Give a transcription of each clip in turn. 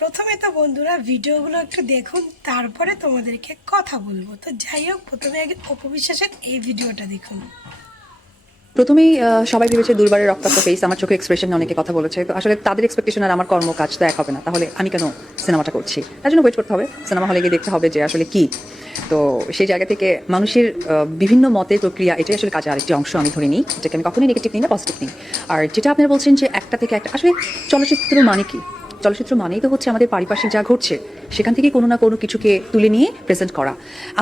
প্রথমে তো বন্ধুরা ভিডিওগুলো একটু দেখুন, তারপরে তোমাদেরকে কথা বলব। তো যাই হোক, প্রথমে আগে অপবিশ্বাসের এই ভিডিওটা দেখুন। প্রথমেই সবাই ভেবেছে দুর্বারের রক্তাক্ত ফেস আমার চোখে এক্সপ্রেশন অনেকে কথা বলেছে। তো আসলে তাদের এক্সপেকটেশন আর আমার কর্ম কাজ তো এক হবে না। তাহলে আমি কেন সিনেমাটা করছি? তার জন্য ওয়েট করতে হবে। সিনেমা হলে গিয়ে দেখতে হবে যে আসলে কি। তো সেই জায়গা থেকে মানুষের বিভিন্ন মতের প্রক্রিয়া, এটাই আসলে কাজের আরেকটি অংশ আমি ধরে নিই। যেটাকে আমি কখনোই নেগেটিভ নিই না পজিটিভ নিই। আর যেটা আপনারা বলছেন যে একটা থেকে একটা, আসলে চলচ্চিত্র মানে কি? চলচ্চিত্র মানেই তো হচ্ছে আমাদের পারিপার্শ্বিক যা ঘটছে সেখান থেকে কোনো না কোনো কিছুকে তুলে নিয়ে প্রেজেন্ট করা।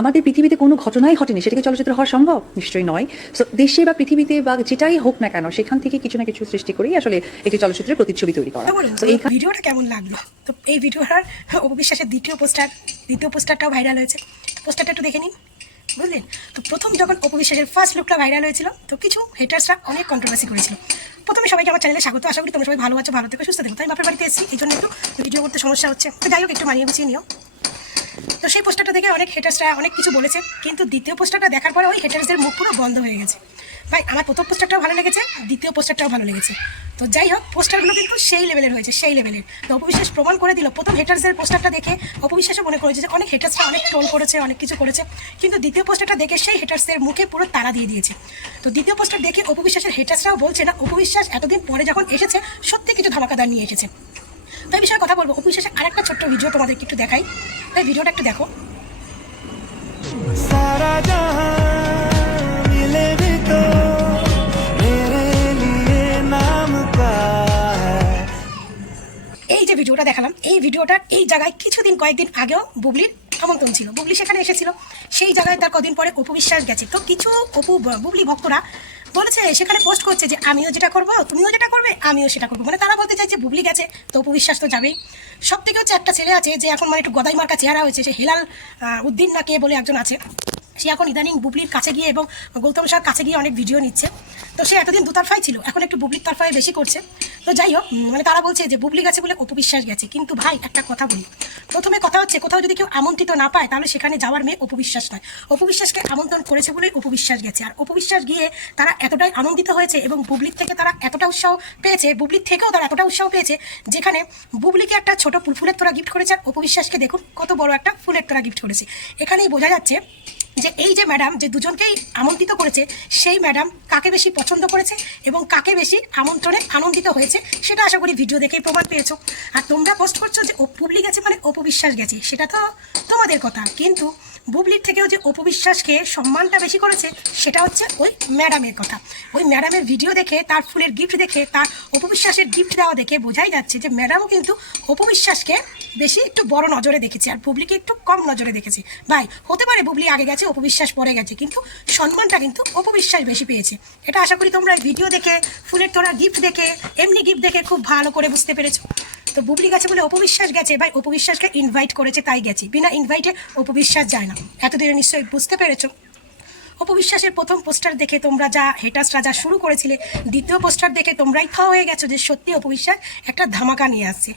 আমাদের পৃথিবীতে কোনো ঘটনাই ঘটেনি সেটাকে চলচ্চিত্র হওয়া সম্ভব? নিশ্চয়ই নয়। সো দেশে বা পৃথিবীতে বা যেটাই হোক না কেন সেখান থেকে কিছু না কিছু সৃষ্টি করেই আসলে একটি চলচ্চিত্রের প্রতিচ্ছবি তৈরি করা। তো এইখানে ভিডিওটা কেমন লাগল? তো এই ভিডিওটার অবিশ্বাসের দ্বিতীয় পোস্টার দ্বিতীয় পোস্টারটাও ভাইরাল হয়েছে। পোস্টারটা একটু দেখে নিন। বুঝলেন? তো প্রথম যখন অপবিশ্বাসের ফার্স্ট লুকটা ভাইরাল হয়েছিল, তো কিছু হেটার্সরা অনেক কন্ট্রোভার্সি করেছিল। প্রথমে সবাইকে আমার চ্যানেলে স্বাগত। আশা করি তোমরা সবাই ভালো আছো, ভালো থেকে, সুস্থ থেকো। তাই বাপের বাড়িতে এসেছি, এই জন্য একটু ভিডিও করতে সমস্যা হচ্ছে। তো যাই হোক, একটু মানিয়ে গুছিয়ে নিও। তো সেই পোস্টারটা দেখে অনেক হেটার্সরা অনেক কিছু বলেছে, কিন্তু দ্বিতীয় পোস্টারটা দেখার পরে ওই হেটার্সদের মুখ পুরো বন্ধ হয়ে গেছে। ভাই, আমার প্রথম পোস্টারটাও ভালো লেগেছে দ্বিতীয় পোস্টারটাও ভালো লেগেছে। তো যাই হোক, পোস্টারগুলো কিন্তু সেই লেভেলের হয়েছে, সেই লেভেলের তো অপবিশ্বাস প্রমাণ করে দিল, প্রথম হেটার্সের পোস্টারটা দেখে অপবিশ্বাসও মনে করেছে যে অনেক হেটার্সরা অনেক ট্রোল করেছে, অনেক কিছু করেছে, কিন্তু দ্বিতীয় পোস্টারটা দেখে সেই হেটার্সের মুখে পুরো তারা দিয়ে দিয়েছে। তো দ্বিতীয় পোস্টার দেখে অপবিশ্বাসের হেটার্সরাও বলছে না, অপবিশ্বাস এতদিন পরে যখন এসেছে, সত্যি কিছু ধামাকাদার নিয়ে এসেছে। তো এই বিষয়ে কথা বলব। অপু শেষে আর একটা ছোট্ট ভিডিও তোমাদেরকে একটু দেখাই। তো এই ভিডিওটা একটু দেখো। সারা যে ভিডিওটা দেখালাম এই ভিডিওটা এই জায়গায় কিছুদিন কয়েকদিন আগেও বুবলির আমন্ত্রণ ছিল। বুবলি সেখানে এসেছিল। সেই জায়গায় তার কদিন পরে অপু বিশ্বাস গেছে। তো কিছু অপু বুবলি ভক্তরা বলেছে, সেখানে পোস্ট করছে যে, আমিও যেটা করব, তুমিও যেটা করবে, আমিও সেটা করব। মানে তারা বলতে চাইছে, বুবলি গেছে তো বিশ্বাস তো যাবেই। সব থেকে হচ্ছে একটা ছেলে আছে, যে এখন মানে একটু গদাই মার্কা চেহারা হয়েছে, সে হেলাল উদ্দিন না কে বলে একজন আছে। সে এখন ইদানিং বুবলির কাছে গিয়ে এবং গৌতম সার কাছে গিয়ে অনেক ভিডিও নিচ্ছে। তো সে এতদিন দুতরফাই ছিল, এখন একটু বুবলির তরফায় বেশি করছে। তো যাই হোক মানে তারা বলছে যে বুবলি গেছে বলে অপবিশ্বাস গেছে। কিন্তু ভাই, একটা কথা বলি। প্রথমে কথা হচ্ছে, কোথাও যদি কেউ আমন্ত্রিত না পায়, তাহলে সেখানে যাওয়ার মেয়ে অপবিশ্বাস নয়। অপবিশ্বাসকে আমন্ত্রণ করেছে বলে অপবিশ্বাস গেছে। আর অপবিশ্বাস গিয়ে তারা এতটাই আনন্দিত হয়েছে এবং বুবলির থেকে তারা এতটা উৎসাহ পেয়েছে, বুবলির থেকেও তারা এতটা উৎসাহ পেয়েছে, যেখানে বুবলিকে একটা ছোট ফুল- ফুলের তোরা গিফট করেছে। আর অপবিশ্বাসকে দেখুন, কত বড় একটা ফুলের তোরা গিফট করেছে। এখানেই বোঝা যাচ্ছে যে এই যে ম্যাডাম যে দুজনকেই আমন্ত্রিত করেছে, সেই ম্যাডাম কাকে বেশি পছন্দ করেছে এবং কাকে বেশি আমন্ত্রণে আনন্দিত হয়েছে, সেটা আশা করি ভিডিও দেখেই প্রমাণ পেয়েছ। আর তোমরা পোস্ট করছ যে ও বুবলি গেছে মানে অপবিশ্বাস গেছে, সেটা তো তোমাদের কথা। কিন্তু বুবলির থেকেও যে অপবিশ্বাসকে সম্মানটা বেশি করেছে, সেটা হচ্ছে ওই ম্যাডামের কথা। ওই ম্যাডামের ভিডিও দেখে, তার ফুলের গিফট দেখে, তার অপবিশ্বাসের গিফট দেওয়া দেখে বোঝাই যাচ্ছে যে ম্যাডামও কিন্তু অপবিশ্বাসকে বেশি একটু বড় নজরে দেখেছে, আর বুবলিকে একটু কম নজরে দেখেছে। ভাই, হতে পারে বুবলি আগে গেছে অপবিশ্বাস পড়ে গেছে, কিন্তু সম্মানটা কিন্তু অপবিশ্বাস বেশি পেয়েছে। এটা আশা করি তোমরা ভিডিও দেখে, ফুলের তোরা গিফট দেখে, এমনি গিফট দেখে খুব ভালো করে বুঝতে পেরেছ। তো বুবলি গেছে বলে অপবিশ্বাস গেছে, ভাই অপবিশ্বাসকে ইনভাইট করেছে, তাই গেছে। বিনা ইনভাইটে অপবিশ্বাস যায় না। এতদিনে নিশ্চয়ই বুঝতে পেরেছ। অপবিশ্বাসের প্রথম পোস্টার দেখে তোমরা যা হেটাসরা যা শুরু করেছিলে, দ্বিতীয় পোস্টার দেখে তোমরাই খাওয়া হয়ে গেছো যে সত্যি অপবিশ্বাস একটা ধামাকা নিয়ে আসছে।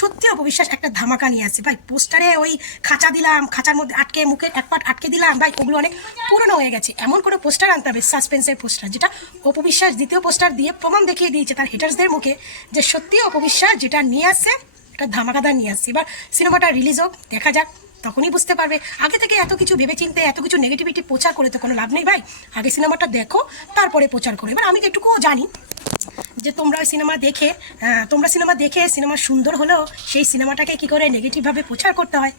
সত্যি অপবিশ্বাস একটা ধামাকা নিয়ে আসছে। ভাই, পোস্টারে ওই খাঁচা দিলাম, খাঁচার মধ্যে আটকে, মুখে এক পাট আটকে দিলাম, ভাই, ওগুলো অনেক পুরনো হয়ে গেছে। এমন কোনো পোস্টার আনতে হবে, সাসপেন্সের পোস্টার, যেটা অপবিশ্বাস দ্বিতীয় পোস্টার দিয়ে প্রমাণ দেখিয়ে দিয়েছে তার হেটার্সদের মুখে যে সত্যি অপবিশ্বাস যেটা নিয়ে আসছে, একটা ধামাকাদার নিয়ে আসছে। এবার সিনেমাটা রিলিজ হোক, দেখা যাক। তখনই বুঝতে পারবে। আগে থেকে এত কিছু ভেবে চিনতে এত কিছু নেগেটিভিটি প্রচার করে তো কোনো লাভ নেই ভাই। আগে সিনেমাটা দেখো, তারপরে প্রচার করো। এবার আমি তো একটুকুও জানি, যে তোমরা ওই সিনেমা দেখে তোমরা সিনেমা দেখে সিনেমা সুন্দর হলেও সেই সিনেমাটাকে কি করে নেগেটিভভাবে প্রচার করতে হয়?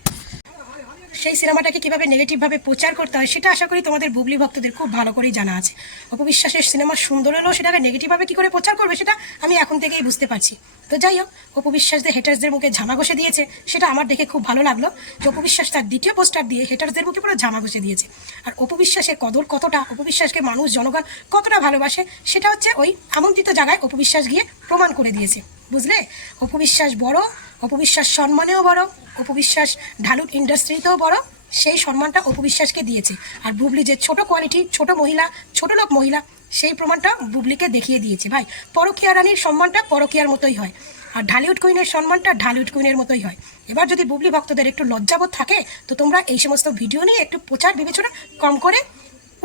সেই সিনেমাটাকে কীভাবে নেগেটিভভাবে প্রচার করতে হয়, সেটা আশা করি তোমাদের বুবলি ভক্তদের খুব ভালো করেই জানা আছে। অপবিশ্বাসের সিনেমা সুন্দর হলেও সেটাকে নেগেটিভভাবে কি করে প্রচার করবে, সেটা আমি এখন থেকেই বুঝতে পারছি। তো যাই হোক অপবিশ্বাসদের হেটার্সদের মুখে ঝামা ঘষে দিয়েছে, সেটা আমার দেখে খুব ভালো লাগল যে অপবিশ্বাস তার দ্বিতীয় পোস্টার দিয়ে হেটার্সদের মুখে পুরো ঝামা ঘষে দিয়েছে। আর অপবিশ্বাসের কদর কতটা, অপবিশ্বাসকে মানুষ, জনগণ কতটা ভালোবাসে, সেটা হচ্ছে ওই আমন্ত্রিত জায়গায় অপবিশ্বাস গিয়ে প্রমাণ করে দিয়েছে। বুঝলে? অপবিশ্বাস বড় অপবিশ্বাস সম্মানেও বড়, অপবিশ্বাস ঢালুক ইন্ডাস্ট্রিতেও বড়, সেই সম্মানটা অপবিশ্বাসকে দিয়েছে। আর বুবলি যে ছোট কোয়ালিটি ছোট মহিলা, ছোট লোক মহিলা, সেই প্রমাণটা বুবলিকে দেখিয়ে দিয়েছে। ভাই, পরকীয়া রানীর সম্মানটা পরকীয়ার মতোই হয়। আর ঢালিউড কুইনের সম্মানটা ঢালিউড কুইনের মতোই হয়। এবার যদি বুবলি ভক্তদের একটু লজ্জাবোধ থাকে, তো তোমরা এই সমস্ত ভিডিও নিয়ে একটু প্রচার বিবেচনা কম করে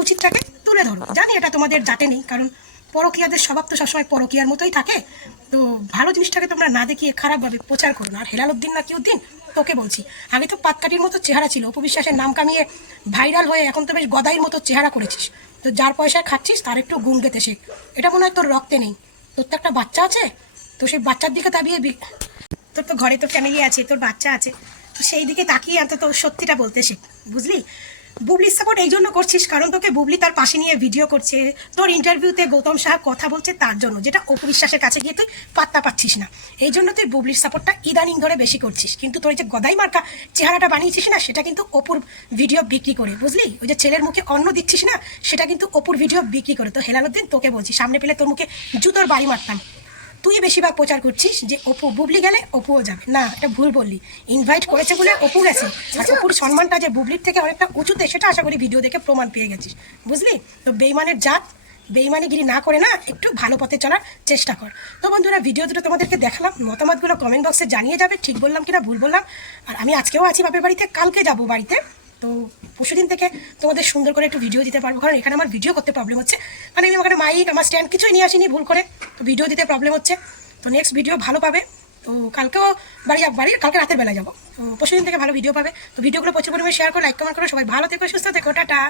উচিতটাকে তুলে ধরো। জানি এটা তোমাদের জাতে নেই, কারণ পরকীয়াদের স্বভাব তো সবসময় পরকীয়ার মতোই থাকে। তো ভালো জিনিসটাকে তোমরা না দেখিয়ে খারাপভাবে প্রচার করো আর হেলাল উদ্দিন না কি উদ্দিন? তোকে বলছি। আগে তো পাতকাটির মতো চেহারা ছিল। অপবিশ্বাসের নাম কামিয়ে ভাইরাল হয়ে এখন তো বেশ গদাইর মতো চেহারা করেছিস। তো যার পয়সায় খাচ্ছিস, তার একটু গুণ গেতে শেখ। এটা মনে হয় তোর রক্তে নেই। তোর তো একটা বাচ্চা আছে। তো সেই বাচ্চার দিকে তাবিয়ে তোর তো ঘরে তো ফ্যামিলি আছে, তোর বাচ্চা আছে। তো সেই দিকে তাকিয়ে অন্তত সত্যিটা বলতে শেখ। বুঝলি? বুবলির সাপোর্ট এই জন্য করছিস কারণ তোকে বুবলি তার পাশে নিয়ে ভিডিও করছে। তোর ইন্টারভিউতে গৌতম সাহা কথা বলছে তার জন্য, যেটা অপু বিশ্বাসের কাছে গিয়ে তুই পাত্তা পাচ্ছিস না। এই জন্য তুই বুবলির সাপোর্টটা ইদানিং ধরে বেশি করছিস। কিন্তু তোর যে গদাই মার্কা চেহারাটা বানিয়েছিস না, সেটা কিন্তু অপুর ভিডিও বিক্রি করে, বুঝলি? ওই যে ছেলের মুখে অন্ন দিচ্ছিস না, সেটা কিন্তু অপুর ভিডিও বিক্রি করে। তো হেলালুদ্দিন তোকে বলছি, সামনে পেলে তোর মুখে জুতোর বাড়ি মারতাম। তুই বেশিরভাগ প্রচার করছিস যে অপু বুবলি গেলে অপুও যাবে। না, এটা ভুল বললি। ইনভাইট করেছে বলে অপু গেছে। আর অপুর সম্মানটা যে বুবলির থেকে অনেকটা উঁচুতে, সেটা আশা করি ভিডিও দেখে প্রমাণ পেয়ে গেছিস। বুঝলি? তো বেইমানের জাত বেইমানিগিরি না করে না, একটু ভালো পথে চলার চেষ্টা কর। তো বন্ধুরা ভিডিও দুটো তোমাদেরকে দেখালাম। মতামতগুলো কমেন্ট বক্সে জানিয়ে যাবে, ঠিক বললাম কিনা ভুল বললাম। আর আমি আজকেও আছি বাপের বাড়িতে, কালকে যাব বাড়িতে। তো পরশুদিন থেকে তোমাদের সুন্দর করে একটু ভিডিও দিতে পারব, কারণ এখানে আমার ভিডিও করতে প্রবলেম হচ্ছে। মানে আমি ওখানে মাইক আমার স্ট্যান্ড কিছুই নিয়ে আসিনি, ভুল করে। তো ভিডিও দিতে প্রবলেম হচ্ছে। তো নেক্সট ভিডিও ভালো পাবে। তো কালকেও বাড়ি বাড়ি কালকে রাতের বেলা যাব। তো পরশুদিন থেকে ভালো ভিডিও পাবে। তো ভিডিওগুলো প্রচুর পরিমাণে শেয়ার করো লাইক কমেন্ট করো, সবাই ভালো থেকো, সুস্থ থেকো, টাটা।